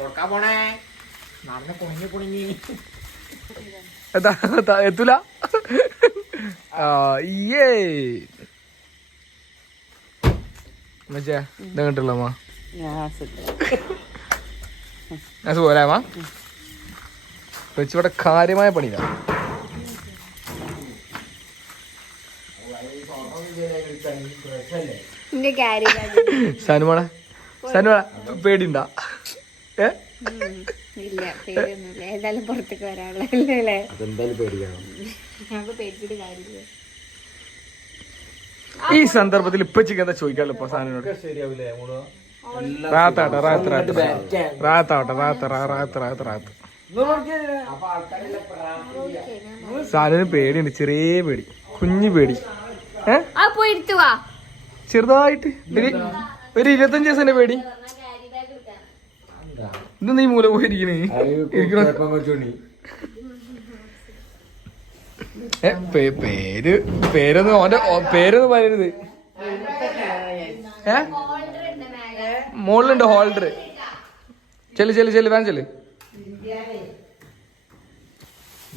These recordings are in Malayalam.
ഓർക്കാൻ പോണേ നടന്ന് കുണിങ്ങി കുണിങ്ങി എത്തൂല മറ്റേ ഇതങ്ങട്ടുള്ള ഞാൻ പോരാമാ വെച്ചിവിടെ കാര്യമായ പണിയില്ല. സനുമോളെ പേടിണ്ടാ? ഇല്ല, പേടിയൊന്നുമില്ല. ഏതായാലും പുറത്തേക്ക് വരാനുള്ളതല്ലേ. ഈ സന്ദർഭത്തിൽ ഇപ്പച്ചിക്ക് എന്താ ചോദിക്കാമല്ലോ ഇപ്പൊ സാധനോട്? സാധനം പേടിയുണ്ട്, ചെറിയ പേടി, കുഞ്ഞു പേടി. ചെറുതായിട്ട് ഒരു 25 ദിവസത്തിന്റെ പേടി. ഇത് നീ മൂല പോയിരിക്കണേ പേരൊന്നും ഓന്റെ പേരൊന്നും പറയരുത്. മോളിലുണ്ട് ഹോൾഡർ. ചെല് വേഗം ചെല്.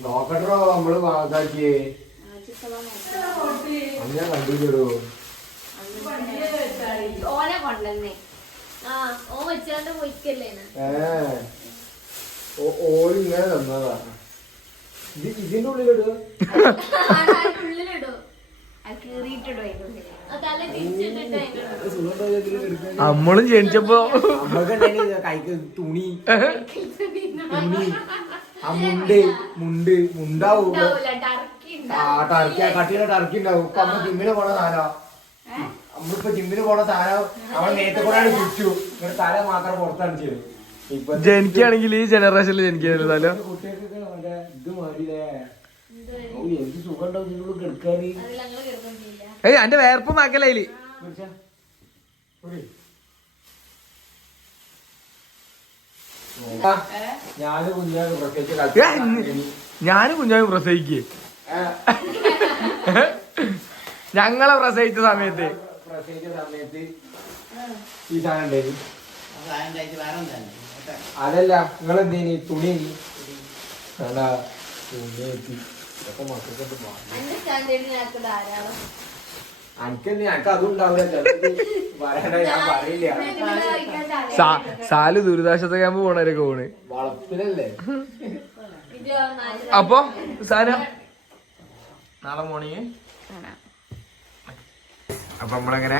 നോക്കട്ടോ നമ്മള് ഇതാക്കിയേ അങ്ങനെ കണ്ടില്ലടോ. ഓരിങ്ങനെ തന്നതാ. ഇതിന്റെ ഉള്ളിലിടുക നമ്മളും ജനിച്ചപ്പോ കൈക്ക് തുണി ആ മുണ്ടാവും. കട്ടിയുടെ ടർക്കി ഉണ്ടാവും. ഇപ്പൊ അമ്മ ജിമ്മിന് പോണ സാധനം, നമ്മളിപ്പോ ജിമ്മിന് പോണ സാധനം നമ്മൾ നേരത്തെ കൂടെ ചുറ്റു, ഇങ്ങനെ തല മാത്രം പുറത്താണ് ചെയ്യും. ജനിക്കുകയാണെങ്കിൽ ഈ ജനറേഷനിൽ ജനിക്കാനല്ലോ കുട്ടികൾക്കൊക്കെ ഇത് മാറിയില്ലേ, എന്ത് സുഖം ഉണ്ടാവും ഇതിനോട് കിടക്കാന്. എന്റെ വേർപ്പം ആക്കലയില് ഞാനും കുഞ്ഞാനും പ്രസവിക്കേ. ഞങ്ങളെ പ്രസവിച്ച സമയത്ത് ഈ സാധനം ഉണ്ടായിരുന്നു. അതല്ല നിങ്ങളെന്തേനി തുണി എനിക്ക് അതും ഉണ്ടാവില്ല. ഞാൻ പറയില്ല. സാല് ദുരിതാശ്വാസ ക്യാമ്പ് പോണവരൊക്കെ പോണ് വളപ്പിലല്ലേ. അപ്പൊ സാന നാളെ മോർണിംഗ് അപ്പൊ നമ്മളെങ്ങനെ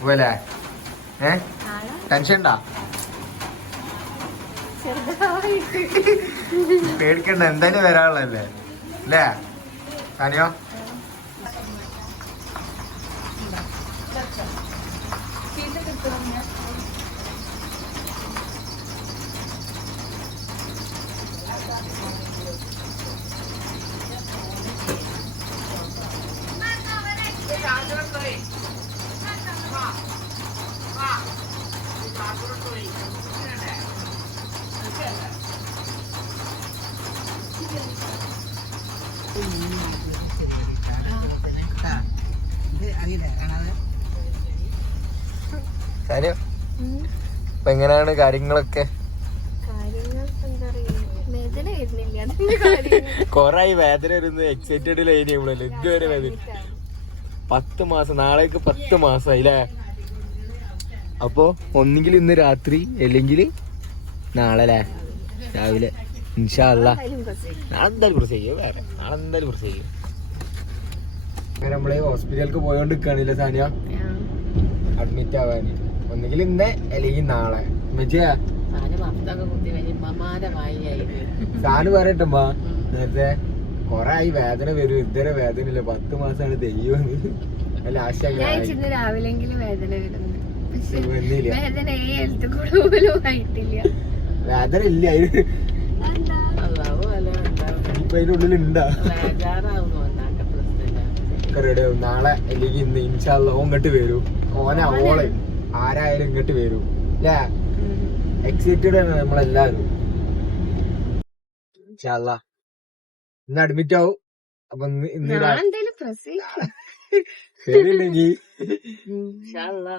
പോവല്ലേ? ടെൻഷൻ ഉണ്ടാ? പേടിക്കണ്ട, എന്തായാലും വരാനുള്ളതല്ലേ അല്ലേ സാനിയോ? സാനിയോ അപ്പൊ എങ്ങനെയാണ് കാര്യങ്ങളൊക്കെ? കൊറേ വേദന വരുന്നു. എക്സൈറ്റഡ് ലൈനി നമ്മളല്ലേ ഇതുവരെ വേദന. 10 മാസം, നാളേക്ക് 10 മാസമായില്ലേ? അപ്പൊ ഒന്നെങ്കിൽ ഇന്ന് രാത്രി അല്ലെങ്കിൽ നാളെ രാവിലെ ഇൻഷാ അല്ലാ. നാളെ എന്തായാലും പ്രസവിക്കും, വേറെ നാളെ എന്തായാലും പ്രസവിക്കും. അങ്ങനെ നമ്മള് ഹോസ്പിറ്റലിലേക്ക് പോയോണ്ടിരിക്കുകയാണില്ലേ സാനിയ, അഡ്മിറ്റ് ആവാന്. ഒന്നെങ്കിൽ ഇന്ന് അല്ലെങ്കിൽ നാളെ. സാന് പറയട്ടമ്മാ, നേരത്തെ കൊറേ ആയി വേദന വരും, ഇതുവരെ വേദന ഇല്ല. 10 മാസമാണ് ദൈവം. രാവിലെങ്കിലും വേദന വരുന്നു, വേദന ഇല്ല. ഇപ്പൊ അതിനുള്ളിൽ ഉണ്ടാ നാളെ അല്ലെങ്കിൽ ഇന്ന് ഇൻഷാ അല്ലാ ഇങ്ങോട്ട് വരൂ. ഓളെ ആരായാലും ഇങ്ങോട്ട് വരൂ അല്ലേ? എക്സൈറ്റഡ് ആണ് നമ്മളെല്ലാരും. ഇൻഷാ അല്ലാ ഇന്ന് അഡ്മിറ്റ് ആവും. അപ്പൊ ഇന്ന് ശരിയുണ്ടെങ്കിൽ ഇൻഷാ അല്ലാ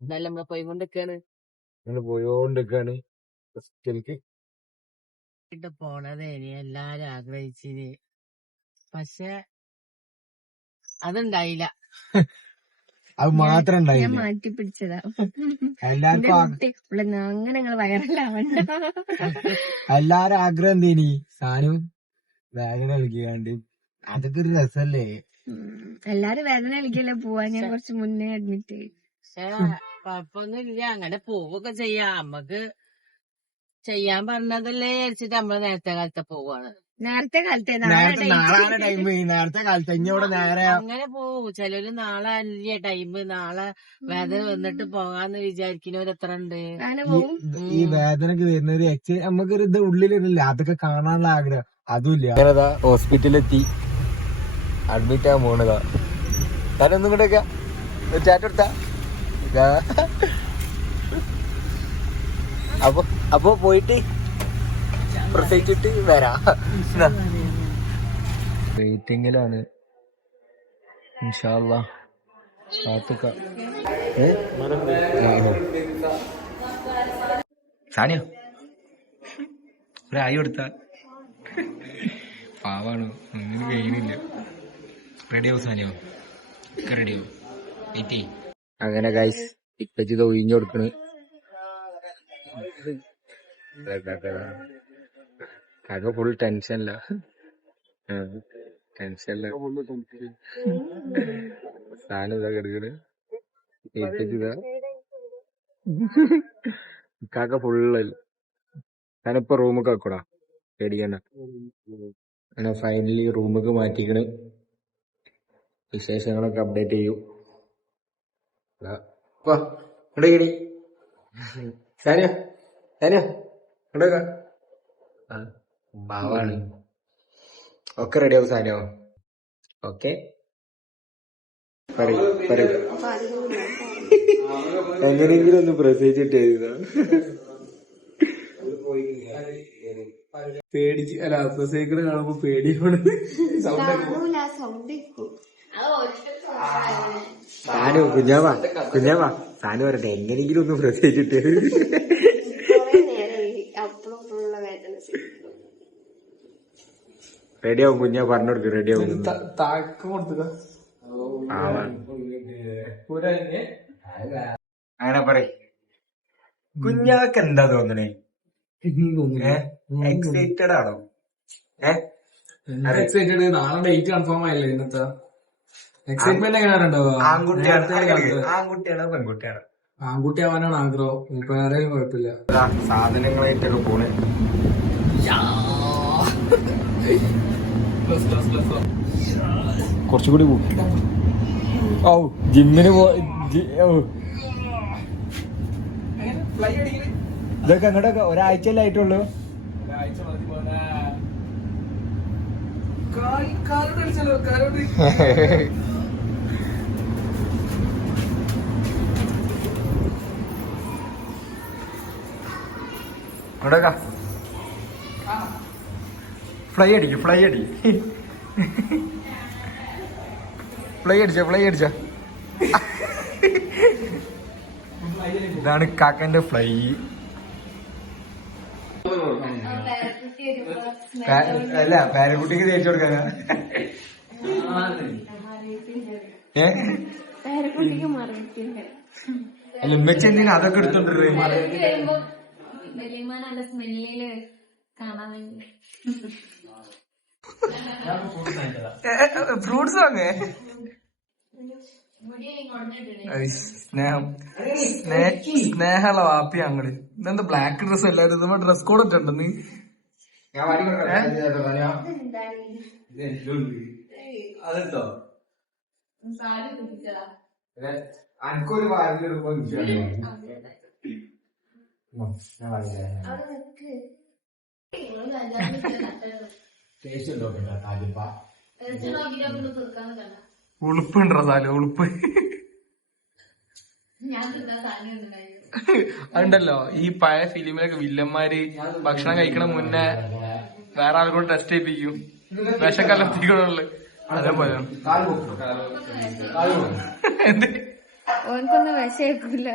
ഇതെല്ലാം നമ്മളെ പോയി കൊണ്ടിരിക്കാണ്. ഞങ്ങൾ പോയോണ്ടിരിക്കാണ് ഹോസ്പിറ്റലിക്ക്. പോണതേനി എല്ലാരും ആഗ്രഹിച്ചിന്, പക്ഷെ അതുണ്ടായില്ല. അത് മാത്രം ഞാൻ ഉണ്ടായില്ല. മാറ്റി പിടിച്ചതാ. എന്റെ എല്ലാവർക്കും കുട്ടി അങ്ങനെ നിങ്ങൾ വൈറലാവണ്ട. എല്ലാരും ആഗ്രഹം എന്തേനി സാനും വേദന കളിക്കാണ്ട്. അതൊക്കെ ഒരു രസല്ലേ. എല്ലാരും വേദന കളിക്കല്ലേ പോവാ. ഞാൻ കുറച്ച് മുന്നേ അഡ്മിറ്റ് ആയി. പക്ഷെ കൊഴപ്പൊന്നുമില്ല, അങ്ങനെ പോവുക ചെയ്യാം. നമ്മക്ക് ചെയ്യാൻ പറഞ്ഞതല്ലേ വിചാരിച്ചിട്ട് നമ്മള് നേരത്തെ കാലത്തെ പോവാണ്. നേരത്തെ കാലത്തെ നാളെ ടൈം, നേരത്തെ കാലത്ത് ഇഞ്ഞവിടെ നേരെ അങ്ങനെ പോവും. ചിലര് നാളെ അല്ലേ ടൈം, നാളെ വേദന വന്നിട്ട് പോകാന്ന് വിചാരിക്കുന്നവര് എത്ര ഉണ്ട്. അങ്ങനെ പോവും. ഈ വേദനക്ക് വരുന്ന ഒരു നമുക്കൊരു ഇത് ഉള്ളിലില്ല, അതൊക്കെ കാണാനുള്ള ആഗ്രഹം അതുമില്ല. അങ്ങനെതാ ഹോസ്പിറ്റലിലെത്തി, അഡ്മിറ്റ് ആകാൻ പോണതാ. താനൊന്നും കൂടെ ചാറ്റ് എടുത്താ. അപ്പൊ പോയിട്ട് പ്രസവിച്ചിട്ട് വരാ. വെയിറ്റിംഗിലാണ്. ഇൻഷാ അല്ലാ കാത്തുക്ക. സാനിയോ ഒരായി കൊടുത്ത പാവാണോ, ഒന്നിനും കഴിയുന്നില്ല. റെഡിയാവും സാനിയോ, ഒക്കെ റെഡിയാവും. അങ്ങനെ ഗൈസ് ഇപ്പച്ചിത് ഒഴിഞ്ഞു കൊടുക്കണ്. കാക്ക ഫുൾ ടെൻഷനില്ല. സാധനം ഇതാ കിടക്കണ്. ഇപ്പച്ചിതാ കാക്ക ഫുള്ളല്ല. ഞാനിപ്പോ റൂമൊക്കെ ആക്കൂടാ, പേടിക്കണ്ട. അങ്ങനെ ഫൈനലി റൂമൊക്കെ മാറ്റിക്കണ്. വിശേഷങ്ങളൊക്കെ അപ്ഡേറ്റ് ചെയ്യൂ. പാവാണ്. ഒക്കെ റെഡിയാവും സാനോ. ഓക്കെ എങ്ങനെയെങ്കിലും ഒന്ന് പ്രസവിച്ചിട്ട് പേടിച്ച് അല്ല പ്രസവിക്കണ കാണുമ്പോ പേടിയാണ്. സാനു കുഞ്ഞാവാ സാനു പറയട്ടെ, എങ്ങനെയെങ്കിലും ഒന്ന് പ്രസവിച്ചിട്ട്. റെഡിയാവും കുഞ്ഞാ, പറഞ്ഞെടുക്കും റെഡിയാവും. അങ്ങനെ പറ. കുഞ്ഞാക്ക് എന്താ തോന്നണേ? എക്സൈറ്റഡ് ആണോ? എക്സൈറ്റഡ്. നാളെ ഡേറ്റ് കൺഫേം ആയില്ലേ ഇന്നത്തെ? എക്സൈറ്റ്മെന്റ് എങ്ങനെയാണോ? ആൺകുട്ടിയാണോ പെൺകുട്ടിയാണോ? ആൺകുട്ടി ആവാനാണ് ആഗ്രഹം. ഇപ്പൊ ആരെയും കുഴപ്പമില്ല. സാധനങ്ങളായിട്ടൊക്കെ പോണ്. കുറച്ചുകൂടി ഓ ജിമ്മിന് ഇതൊക്കെ അങ്ങോട്ടൊക്കെ ഒരാഴ്ചയല്ലേ ആയിട്ടുള്ളൂ. അങ്ങോട്ടൊക്കെ ഫ്ലൈ അടിച്ചു ഫ്ലൈ അടിച്ച ഇതാണ് കാക്കന്റെ ഫ്ലൈ. അല്ല പേരക്കുട്ടിക്ക് തേച്ചു കൊടുക്കാനാ. അല്ല ഉമ്മച്ചി എന്തിനാ അതൊക്കെ എടുത്തോണ്ടിരുന്നത്? ഫ്രൂട്ട്സ് വാങ്ങേ. സ്നേഹമുള്ള വാപ്പി ഞങ്ങള്. ഇതെന്താ ബ്ലാക്ക് ഡ്രസ് എല്ലാവരും? ഇതുമ്പോ ഡ്രസ് കോഡ് ഒക്കെ ഉണ്ടെന്ന്. അതെന്തോ അനക്കൊരു വാരിലെടുക്കുമ്പോ ഉളുപ്പുണ്ടോ സാല? ഉളുപ്പ് അതുണ്ടല്ലോ ഈ പഴയ ഫിലിമിലൊക്കെ വില്ലന്മാര് ഭക്ഷണം കഴിക്കണ മുന്നേ വേറെ ആൾക്കൂടെ ടെസ്റ്റ് ചെയ്യിപ്പിക്കും, വിഷം കലർത്തിക്കണുള്ളു. അതേപോലെ എന്ത് ഓനക്കൊന്നും വിശേക്കൂല.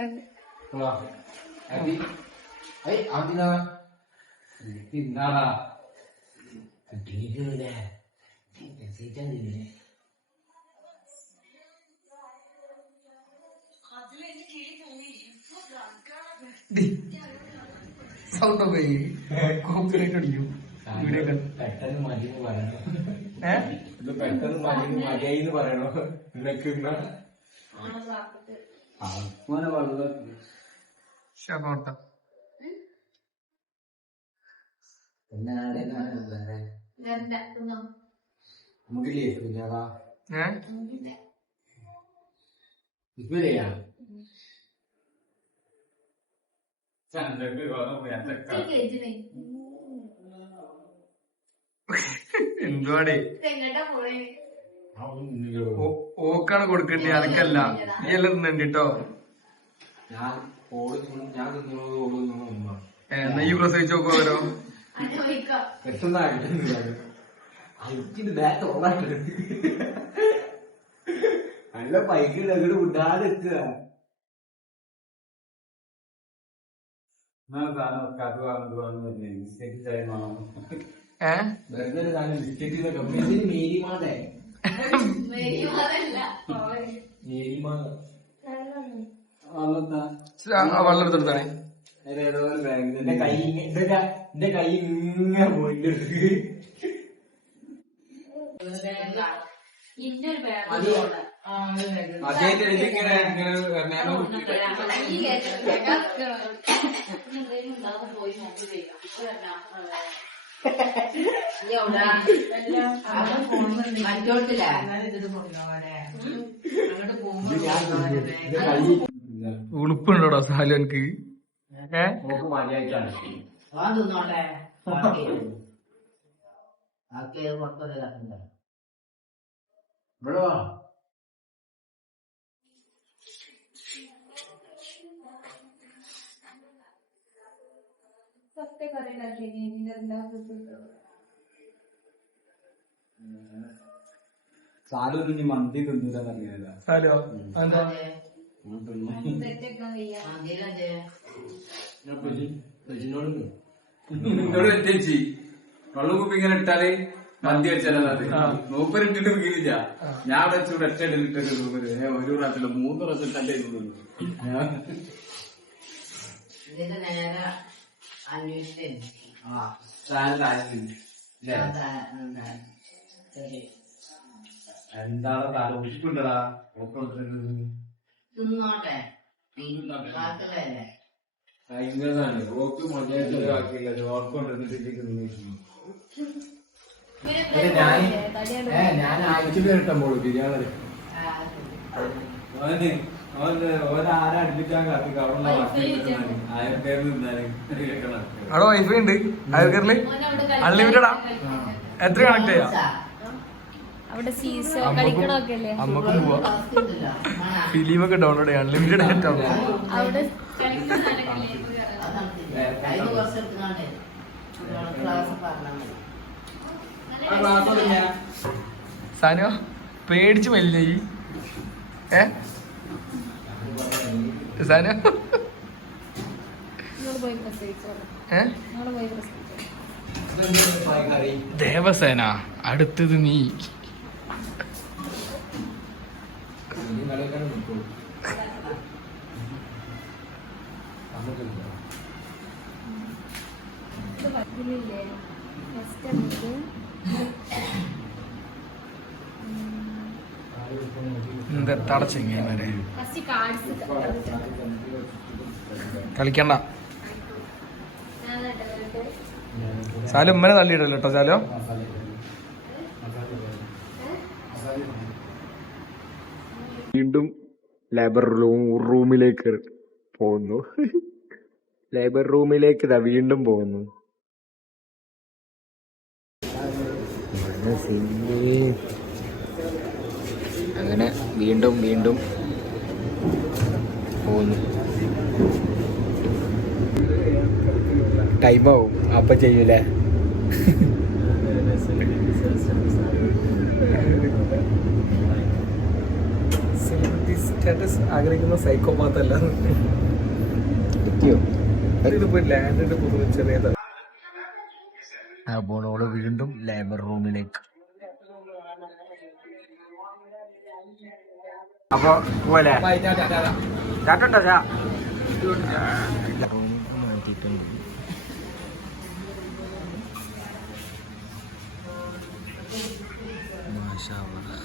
സൗണ്ട് ഒക്കെ കോപ്പിറൈറ്റ് അടിക്കും. പെട്ടെന്ന് മതിന്ന് പറയണോ? ഇത് പെട്ടെന്ന് മതിയെന്ന് പറയണോ? നിനക്കുന്ന ശാപം നമുക്കില്ലേ ഇപ്പഴാ എന്തുവാടേ ഓക്കാണ് കൊടുക്കണ്ടേ, അനക്കല്ല. നീ എല്ലാം തിന്നണ്ട് കേട്ടോ. എന്നാ ഈ പ്രസവിച്ച് നോക്കോ ഓരോ നല്ല പൈക്ക് അങ്ങോട്ട് വിടാതെ എത്തുക. വെറുതെ സാധനം ബിസ്ക്കറ്റ് മേരിമാതേ മേരിമാത വെള്ളം എടുത്തെടുത്താണ്. എന്റെ കൈ ഇങ്ങനെ പോയിട്ട് ഉളുപ്പുണ്ടോടാ സാലു എനിക്ക്? മര്യാദക്കാണ് ഇവിടെ വാ. സാലൊന്നും മന്തി തിന്നില്ല. സാലോ എന്താ എന്നോട് വെച്ചേച്ചി വെള്ളക്കുപ്പി ഇങ്ങനെ ഇട്ടാല് മന്തി വെച്ചാലത് മൂപ്പരിട്ടിട്ട് വീരില്ല. ഞാൻ അവിടെ വെച്ചൂടെ ഒറ്റ ഇട്ടിട്ട് മൂപ്പര് ഒരു പ്രാവശ്യം 3 പ്രാവശ്യം ഇട്ടേ എന്താണ് കാലം ഉഷ്പുണ്ടടാ ഇങ്ങനെയാണ് ഓക്ക് മര്യാദ ഞാൻ ആഴ്ച കിട്ടുമ്പോൾ ബിരിയാണി ഓരടുപ്പിക്കാൻ കാത്തി അവിടെ വൈഫൈ ഉണ്ട് അയൽക്കാരില് അൺലിമിറ്റഡാ. എത്ര കണക്ട് ചെയ്യാം? അവിടെ സീസോ കളിക്കണമൊക്കെ അല്ലേ? അമ്മക്കും പോവാ. ഫിലിമൊക്കെ ഡൗൺലോഡ് ചെയ്യാം. അൺലിമിറ്റഡ് നെറ്റ് ആവും. അവിടെ സാനോ പേടിച്ച് മല്ലേ ഈ സാനോ പോയി പ്രസവിച്ചോ. പോയി പ്രസവിച്ചോ. ദേവസേന അടുത്തത് നീ. ഇതിലില്ലേ ഫസ്റ്റ് എന്തെത്താടെ ചെങ്ങന്മാരെ ഫസ്റ്റ് കാർഡ്സ് കളിക്കണ്ട. സാലു ഉമ്മനെ തള്ളിയിടല്ലോ കേട്ടോ. സാലോ വീണ്ടും ലേബർ റൂമിലേക്ക് പോകുന്നു. ലേബർ റൂമിലേക്ക് ഇതാ വീണ്ടും പോകുന്നു. അങ്ങനെ വീണ്ടും വീണ്ടും പോകുന്നു. ടൈമാവും അപ്പൊ ചെയ്യൂലേ? സ്റ്റാറ്റസ് ആഗ്രഹിക്കുന്ന സൈക്കോപാത്ത് അല്ല. എത്തിയോ? ഇതിപ്പോ ലാൻഡിന്റെ പുറത്ത് ചെറിയ പോണോള് വീണ്ടും ലേബർ റൂമിലേക്ക്. അപ്പൊ പോലെ മാറ്റിയിട്ടുണ്ട്. മാഷാ അല്ലാ.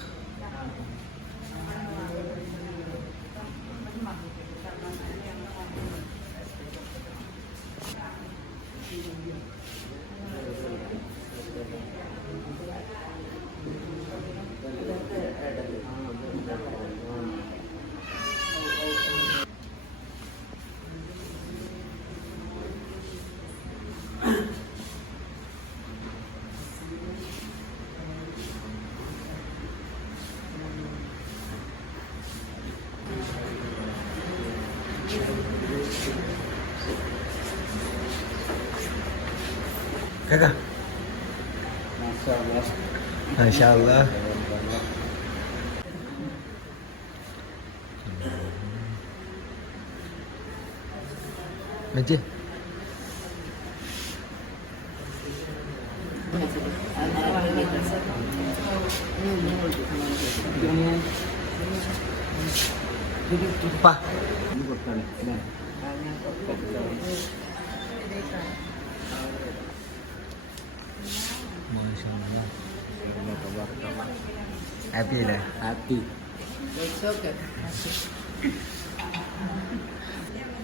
Kakak. Masya Allah. Macam. Apa? Happy lah. Happy.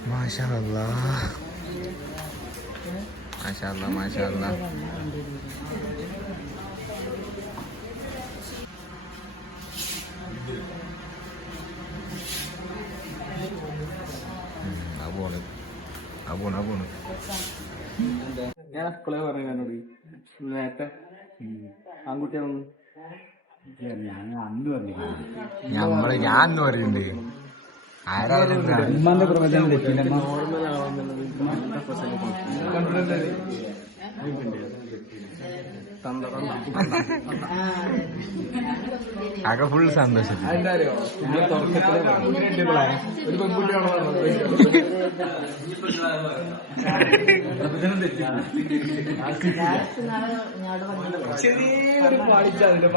Masya Allah. Masya Allah, Masya Allah. Abon. ഞാൻ എപ്പോഴേ പറഞ്ഞു എന്നോട് നേരത്തെ ആൺകുട്ടിയാണെന്ന്. ഞാൻ പറയുന്നുണ്ട്. ഉമ്മാന്റെ പ്രവചനം തെറ്റില്ല. ആകെ ഫുൾ സന്തോഷം. എന്താ അറിയോ, നമ്മൾ തുടക്കത്തിലെ ഒരു പെൺകുട്ടിയാണോ പ്രവചനം തെറ്റില്ല. ചെറിയൊരു പാളിച്ചതിന്റെ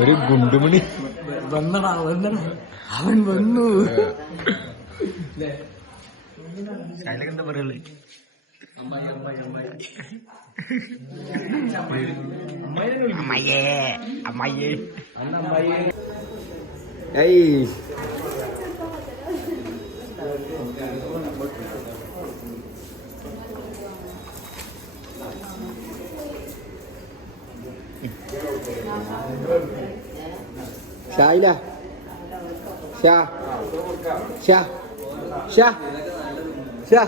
ഒരു ഗുണ്ടുമണി വന്നടാ അവൻ വന്നു. അതിലൊക്കെ എന്താ പറയുള്ളു? അമ്മയ്യേ ഏയ് ഷായില ഷാ ഷാ ഷാ ഷാ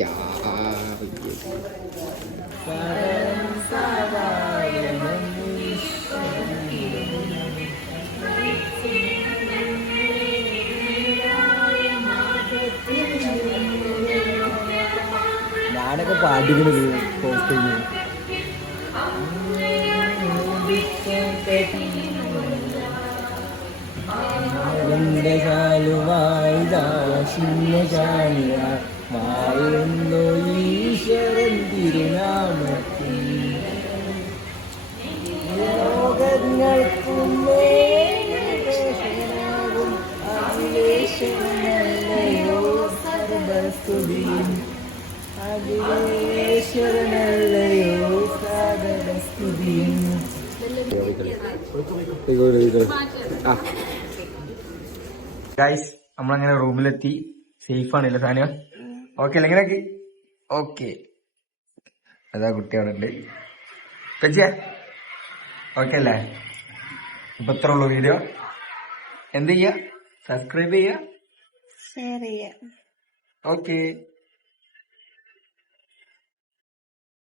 യാ ഞാനൊക്കെ പാട്ടിക്കുന്നത് പോസ്റ്റ് ചെയ്യും. എന്റെ കാലുമായി മാറുന്നു ഈശ്വരൻ തിരുനാമത്തിൽ ലോകങ്ങൾക്കും അഖിലേശ്വരനല്ലയോ സർവസ്തുതിയും അഖിലേശ്വരനല്ലയോ സാദരസ്തുതിയും. ഗൈസ് നമ്മളങ്ങനെ റൂമിലെത്തി. സേഫ് ആണല്ലേ സാനിയ? ഓക്കെ അല്ലേ? ഇങ്ങനെയൊക്കെ ഓക്കെ. അതാ കുട്ടി അവിടെ ഉണ്ട്. ഓക്കെ അല്ലേ? ഇപ്പൊ ഇത്ര ഉള്ളൂ വീഡിയോ. എന്ത് ചെയ്യാ? സബ്സ്ക്രൈബ് ചെയ്യാ, ഷെയർ ചെയ്യാം. ഓക്കെ.